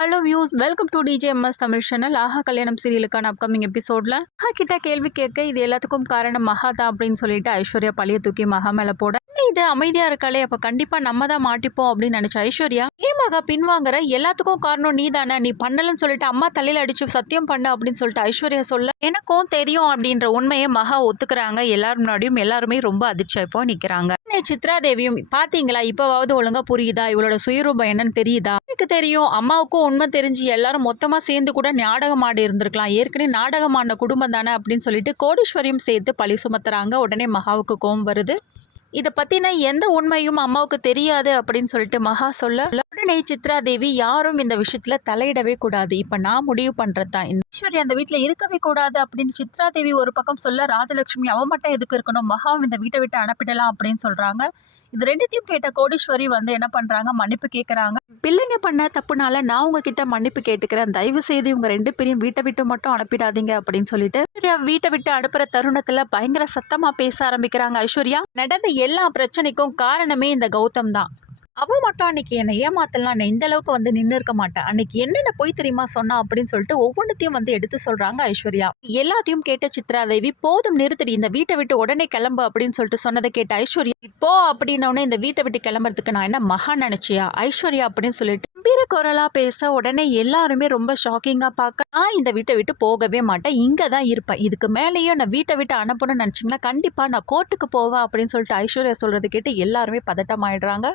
Hello views, welcome to DJMS Tamil channel. Aaha Kalyanam சீரியலுக்கான upcoming எபிசோட்ல மகா கிட்ட கேள்வி கேட்க இது எல்லாத்துக்கும் காரணம் மகா தான் அப்படின்னு சொல்லிட்டு ஐஸ்வர்யா பழிய தூக்கி மகா மேல போட, இது அமைதியா இருக்காளே, அப்ப கண்டிப்பா நம்ம தான் மாட்டிப்போம் அப்படின்னு நினைச்ச ஐஸ்வர்யா, ஏன் மகா பின்வாங்குற, எல்லாத்துக்கும் காரணம் நீ தானே, நீ பண்ணலன்னு சொல்லிட்டு அம்மா தலையில அடிச்சு சத்தியம் பண்ண அப்படின்னு சொல்லிட்டு ஐஸ்வர்யா சொல்ல, எனக்கும் தெரியும் அப்படின்ற உண்மையை மகா ஒத்துக்கிறாங்க. எல்லாரும் முன்னாடியும் எல்லாருமே ரொம்ப அதிர்ச்சியா இப்போ நிக்கிறாங்க. சித்ரா தேவியும் பாத்தீங்களா, இப்பவாவது ஒழுங்கா புரியுதா, இவளோட சுயரூபம் என்னன்னு தெரியுதா, எனக்கு தெரியும் அம்மாவுக்கும் உண்மை தெரிஞ்சு எல்லாரும் மொத்தமா சேர்ந்து கூட நாடகம் ஆடி இருந்திருக்கலாம், ஏற்கனவே நாடகம் ஆடின குடும்பம் தானே அப்படின்னு சொல்லிட்டு கோடீஸ்வரியும் சேர்த்து பழி சுமத்துறாங்க. உடனே மகாவுக்கு கோபம் வருது. இதை பத்தின எந்த உண்மையும் அம்மாவுக்கு தெரியாது அப்படின்னு சொல்லிட்டு மகா சொல்ல, உடனே சித்ரா தேவி யாரும் இந்த விஷயத்துல தலையிடவே கூடாது, இப்ப நான் முடிவு பண்றதுதான், இந்த ஐஸ்வர்யா அந்த வீட்டுல இருக்கவே கூடாது அப்படின்னு சித்ரா தேவி ஒரு பக்கம் சொல்ல, ராஜலட்சுமி அவ மட்டும் எதுக்கு இருக்கணும், மகாவும் இந்த வீட்டை விட்டு அனுப்பிடலாம் அப்படின்னு சொல்றாங்க. இது ரெண்டுத்தையும் கேட்ட கோடீஸ்வரி வந்து என்ன பண்றாங்க, மன்னிப்பு கேட்கறாங்க. பிள்ளைங்க பண்ண தப்புனால நான் உங்ககிட்ட மன்னிப்பு கேட்டுக்கிறேன், தயவு செய்து இவங்க ரெண்டு பேரையும் வீட்டை விட்டு மட்டும் அனுப்பிடாதீங்க அப்படின்னு சொல்லிட்டு வீட்டை விட்டு அனுப்புற தருணத்துல பயங்கர சத்தமா பேச ஆரம்பிக்கிறாங்க. ஐஸ்வர்யா, நடந்த எல்லா பிரச்சனைக்கும் காரணமே இந்த கௌதம் தான், அவ மட்டும் அன்னைக்கு என்னை ஏமாத்தலாம், நான் இந்த அளவுக்கு வந்து நின்று இருக்க மாட்டேன், அன்னைக்கு என்னென்ன போய் தெரியுமா சொன்னா அப்படின்னு சொல்லிட்டு ஒவ்வொன்றத்தையும் வந்து எடுத்து சொல்றாங்க ஐஸ்வர்யா. எல்லாத்தையும் கேட்ட சித்ரா தேவி, போதும் நிறுத்தடி, இந்த வீட்டை விட்டு உடனே கிளம்பு அப்படின்னு சொல்லிட்டு சொன்னதை கேட்ட ஐஸ்வர்யா, இப்போ அப்படின்னோடனே இந்த வீட்டை விட்டு கிளம்புறதுக்கு நான் என்ன மகா நினைச்சியா ஐஸ்வர்யா அப்படின்னு சொல்லிட்டு கம்பீர குரலா பேச, உடனே எல்லாருமே ரொம்ப ஷாக்கிங்கா பார்க்க, நான் இந்த வீட்டை விட்டு போகவே மாட்டேன், இங்க தான் இருப்பேன், இதுக்கு மேலேயும் நான் வீட்டை விட்டு அனுப்பணும்னு நினைச்சீங்கன்னா கண்டிப்பா நான் கோர்ட்டுக்கு போவேன் அப்படின்னு சொல்லிட்டு ஐஸ்வர்யா சொல்றது கேட்டு எல்லாருமே பதட்டம் ஆயிடுறாங்க.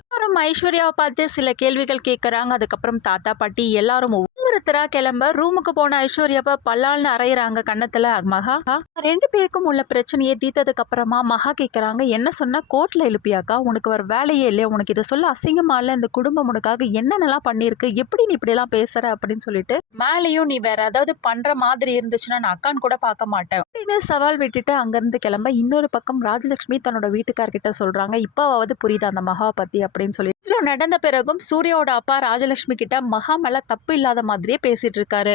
ஐஸ்வர்யாவை பார்த்து சில கேள்விகள் கேட்கறாங்க. அதுக்கப்புறம் தாத்தா பாட்டி எல்லாரும் ஒவ்வொருத்தரா கிளம்ப ரூமுக்கு போன ஐஸ்வர்யாவை பல்லால்னு அரைகிறாங்க கன்னத்துல. மகா ரெண்டு பேருக்கும் உள்ள பிரச்சனையை தீர்த்ததுக்கு அப்புறமா மகா கேட்கறாங்க, என்ன சொன்னா கோர்ட்ல எழுப்பியாக்கா, உனக்கு வர வேலையே இல்லையா, உனக்கு இதை சொல்ல அசிங்கமா இல்ல, இந்த குடும்பம் உனக்காக என்னென்னலாம் பண்ணிருக்கு, எப்படி நீ இப்படி எல்லாம் பேசுற அப்படின்னு சொல்லிட்டு, மேலேயும் நீ வேற ஏதாவது பண்ற மாதிரி இருந்துச்சுன்னா நான் அக்கான்னு கூட பார்க்க மாட்டேன் அப்படின்னு சவால் விட்டுட்டு அங்கிருந்து கிளம்ப, இன்னொரு பக்கம் ராஜலட்சுமி தன்னோட வீட்டுக்கார்கிட்ட சொல்றாங்க, இப்பவாவது புரியுதா அந்த மகா பத்தி அப்படின்னு சொல்லி. நடந்த பிறகும் சூர்யாவோட அப்பா ராஜலட்சுமி கிட்ட மகா மேல தப்பு இல்லாத மாதிரியே பேசிட்டு இருக்காரு.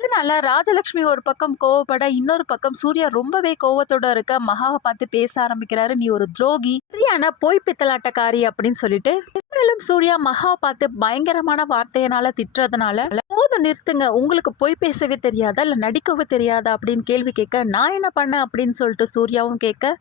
இதனால ராஜலட்சுமி ஒரு பக்கம் கோவப்பட, இன்னொரு பக்கம் சூர்யா ரொம்பவே கோவத்தோட இருக்க மகாவை பார்த்து பேச ஆரம்பிக்கிறாரு, நீ ஒரு துரோகி, சரியான போய் பித்தலாட்டக்காரி அப்படின்னு சொல்லிட்டு. மேலும் சூர்யா மகாவை பார்த்து பயங்கரமான வார்த்தையினால திட்டுறதுனால, போதும் நிறுத்துங்க, உங்களுக்கு போய் பேசவே தெரியாதா இல்ல நடிக்கவே தெரியாதா அப்படின்னு கேள்வி கேட்க, நான் என்ன பண்ணேன் அப்படின்னு சொல்லிட்டு சூர்யாவும் கேட்க,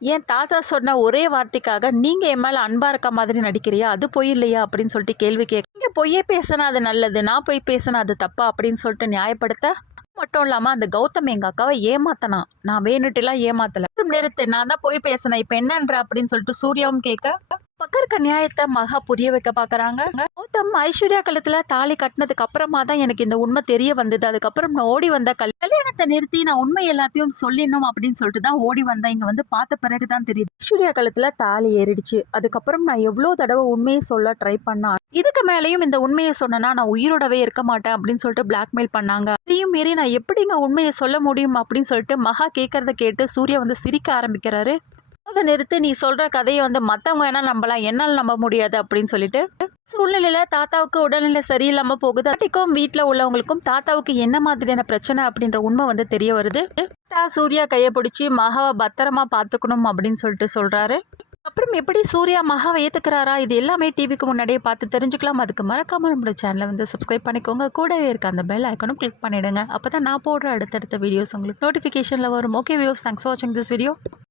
என் தாத்தா சொன்ன ஒரே வார்த்தைக்காக நீங்க என் மேல அன்பா இருக்க மாதிரி நடிக்கிறியா, அது பொய் இல்லையா அப்படின்னு சொல்லிட்டு கேள்வி கேட்க, நீங்க பொய்யே பேசினா அது நல்லது, நான் பொய் பேசினா அது தப்பா அப்படின்னு சொல்லிட்டு நியாயப்படுத்த, மட்டும் இல்லாம அந்த கௌதம் எங்க அக்காவை ஏமாத்தனா, நான் வேணுட்டு எல்லாம் ஏமாத்தல, நிறுத்து, நான் தான் பொய் பேசினேன், இப்ப என்னன்ற அப்படின்னு சொல்லிட்டு சூர்யாவும் கேட்க, பக்கம் இருக்க நியாயத்தை மகா புரிய வைக்க பாக்குறாங்க. கௌதம் ஐஸ்வர்யா கழுத்துல தாலி கட்டினதுக்கு அப்புறமா தான் எனக்கு இந்த உண்மை தெரிய வந்தது, அதுக்கப்புறம் நான் ஓடி வந்த கல்யாணத்தை நிறுத்தி நான் உண்மை எல்லாத்தையும் சொல்லிடணும் அப்படின்னு சொல்லிட்டு தான் ஓடி வந்தேன், இங்க வந்து பார்த்த பிறகுதான் தெரியுது ஐஸ்வர்யா கழுத்துல தாலி ஏறிடுச்சு, அதுக்கப்புறம் நான் எவ்வளவு தடவை உண்மையை சொல்ல ட்ரை பண்ணா, இதுக்கு மேலேயும் இந்த உண்மையை சொன்னா நான் உயிரோடவே இருக்க மாட்டேன் அப்படின்னு சொல்லிட்டு பிளாக்மெயில் பண்ணாங்க, அதையும் மீறி நான் எப்படிங்க உண்மையை சொல்ல முடியும் அப்படின்னு சொல்லிட்டு மகா கேட்கறத கேட்டு சூர்யா வந்து சிரிக்க ஆரம்பிக்கிறாரு. அதை நிறுத்து, நீ சொல்ற கதையை வந்து மற்றவங்க வேணா நம்பலாம், என்னால் நம்ப முடியாது அப்படின்னு சொல்லிட்டு, சூழ்நிலையில தாத்தாவுக்கு உடல்நிலை சரியில்லாம போகுது. அட்டிக்கும் வீட்டில் உள்ளவங்களுக்கும் தாத்தாவுக்கு என்ன மாதிரியான பிரச்சனை அப்படின்ற உண்மை வந்து தெரிய வருது. சூர்யா கையை பிடிச்சி மகாவை பத்திரமா பார்த்துக்கணும் அப்படின்னு சொல்லிட்டு சொல்றாரு. அப்புறம் எப்படி சூர்யா மகாவை ஏத்துக்கிறாரா, இது எல்லாமே டிவிக்கு முன்னாடியே பார்த்து தெரிஞ்சுக்கலாம். அதுக்கு மறக்காம நம்மளோட சேனலை வந்து சப்ஸ்கிரைப் பண்ணிக்கோங்க, கூடவே இருக்க அந்த பெல் ஐக்கனும் கிளிக் பண்ணிடுங்க, அப்பதான் நான் போடுற அடுத்தடுத்த வீடியோஸ் உங்களுக்கு நோட்டிஃபிகேஷன்ல வரும். ஓகே வியூவர்ஸ், தேங்க்ஸ் ஃபார் வாட்சிங் திஸ் வீடியோ.